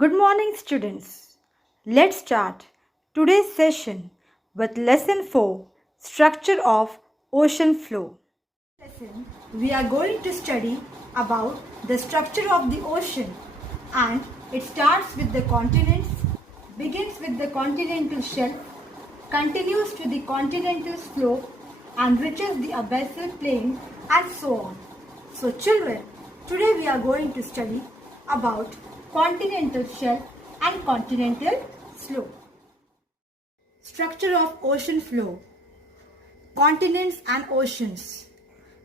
Good morning, students. Let's start today's session with Lesson 4 Structure of Ocean Flow. Lesson we are going to study about the structure of the ocean, and it starts with the continents, begins with the continental shelf, continues to the continental slope, and reaches the abyssal plain, and so on. So children, today we are going to study about continental shelf and continental slope. Structure of ocean flow. Continents and oceans.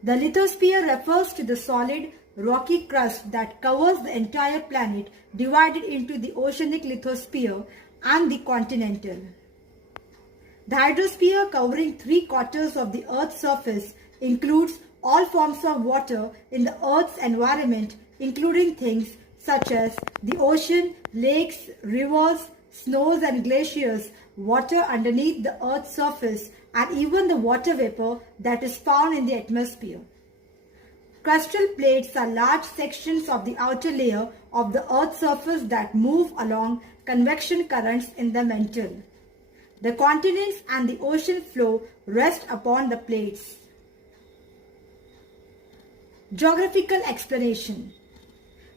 The lithosphere refers to the solid, rocky crust that covers the entire planet, divided into the oceanic lithosphere and the continental. The hydrosphere, covering 3/4 of the Earth's surface, includes all forms of water in the Earth's environment, including things such as the ocean, lakes, rivers, snows and glaciers, water underneath the Earth's surface, and even the water vapor that is found in the atmosphere. Crustal plates are large sections of the outer layer of the Earth's surface that move along convection currents in the mantle. The continents and the ocean flow rest upon the plates. Geographical explanation.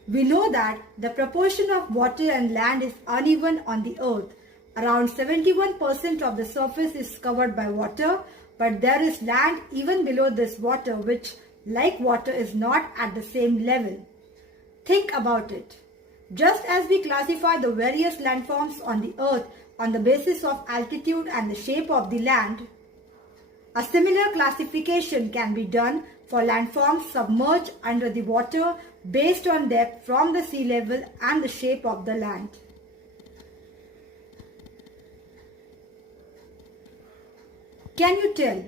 We know that the proportion of water and land is uneven on the earth. Around 71% of the surface is covered by water, but there is land even below this water which, like water, is not at the same level. Think about it. Just as we classify the various landforms on the earth on the basis of altitude and the shape of the land, a similar classification can be done for landforms submerged under the water based on depth from the sea level and the shape of the land. Can you tell?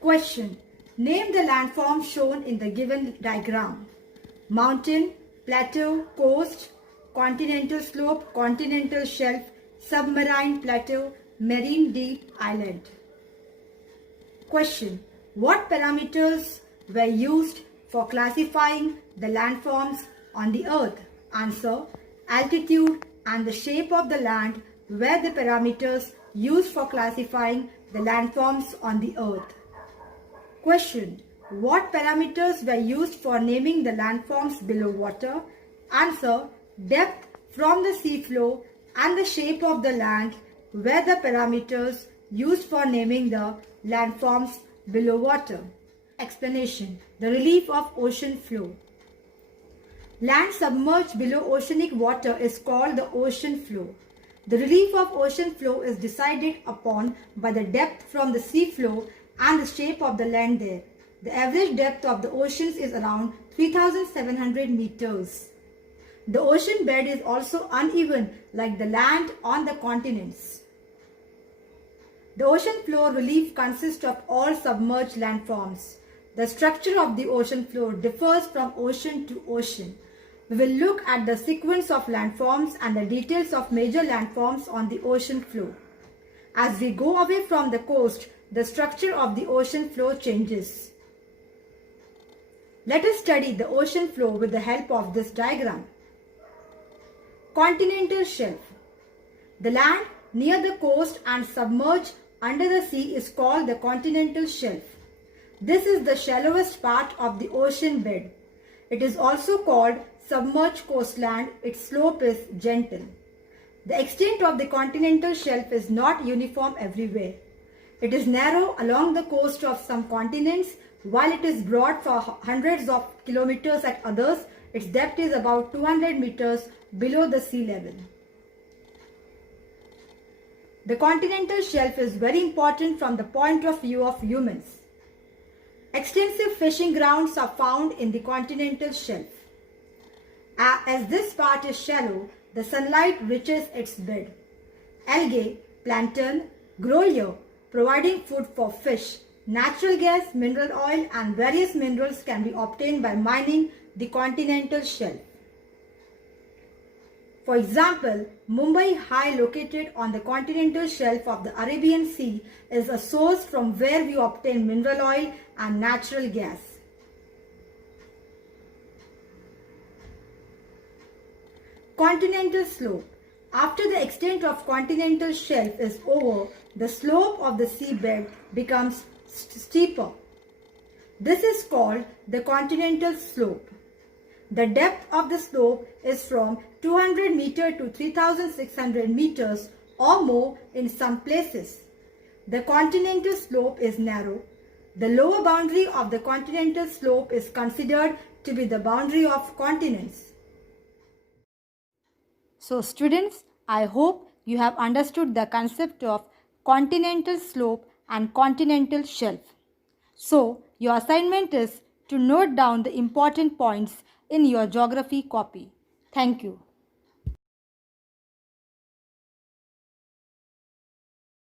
Question. Name the landforms shown in the given diagram. Mountain, plateau, coast, continental slope, continental shelf, submarine plateau, marine deep, island. Question. What parameters were used for classifying the landforms on the earth? Answer. Altitude and the shape of the land were the parameters used for classifying the landforms on the earth. Question. What parameters were used for naming the landforms below water? Answer. Depth from the seafloor and the shape of the land were the parameters used for naming the landforms below water. Explanation. The relief of ocean flow. Land submerged below oceanic water is called the ocean floor. The relief of ocean flow is decided upon by the depth from the seafloor and the shape of the land there. The average depth of the oceans is around 3,700 meters. The ocean bed is also uneven like the land on the continents. The ocean floor relief consists of all submerged landforms. The structure of the ocean floor differs from ocean to ocean. We will look at the sequence of landforms and the details of major landforms on the ocean floor. As we go away from the coast, the structure of the ocean floor changes. Let us study the ocean floor with the help of this diagram. Continental shelf. The land near the coast and submerged under the sea is called the continental shelf. This is the shallowest part of the ocean bed. It is also called submerged coastland. Its slope is gentle. The extent of the continental shelf is not uniform everywhere. It is narrow along the coast of some continents, while it is broad for hundreds of kilometers at others. Its depth is about 200 meters below the sea level. The continental shelf is very important from the point of view of humans. Extensive fishing grounds are found in the continental shelf. As this part is shallow, the sunlight reaches its bed. Algae, plankton grow here, providing food for fish. Natural gas, mineral oil, and various minerals can be obtained by mining the continental shelf. For example, Mumbai High, located on the continental shelf of the Arabian Sea, is a source from where we obtain mineral oil and natural gas. Continental slope. After the extent of continental shelf is over, the slope of the seabed becomes steeper. This is called the continental slope. The depth of the slope is from 200 meters to 3600 meters or more in some places. The continental slope is narrow. The lower boundary of the continental slope is considered to be the boundary of continents. So students, I hope you have understood the concept of continental slope and continental shelf. So your assignment is to note down the important points in your geography copy. Thank you.